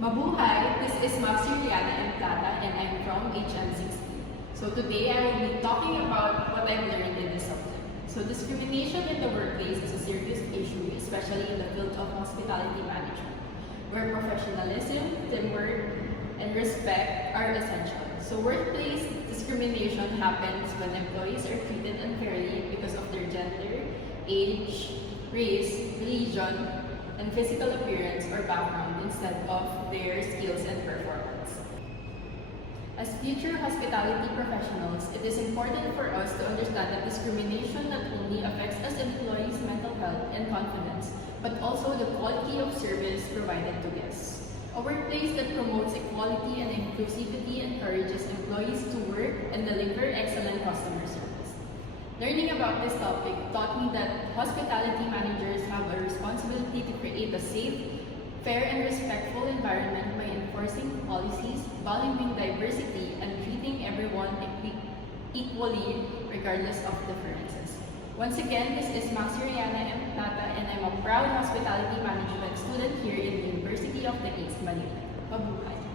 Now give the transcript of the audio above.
Mabuhay! This is Maxi Rihanna and Plata and I'm from HM60. So today I will be talking about what I've learned in this subject. So discrimination in the workplace is a serious issue, especially in the field of hospitality management, where professionalism, teamwork, and respect are essential. So workplace discrimination happens when employees are treated unfairly because of their gender, age, race, religion, and physical appearance or background instead of their skills and performance. As future hospitality professionals, it is important for us to understand that discrimination not only affects us employees' mental health and confidence, but also the quality of service provided to guests. A workplace that promotes equality and inclusivity encourages employees to work and deliver excellent customer service. Learning about this topic taught me that hospitality managers have a responsibility to create a safe, fair, and respectful environment by enforcing policies, valuing diversity, and treating everyone equally regardless of differences. Once again, this is Maxi Rihanna M. Plata, and I'm a proud hospitality management student here in the University of the East Manila. Mabuhay!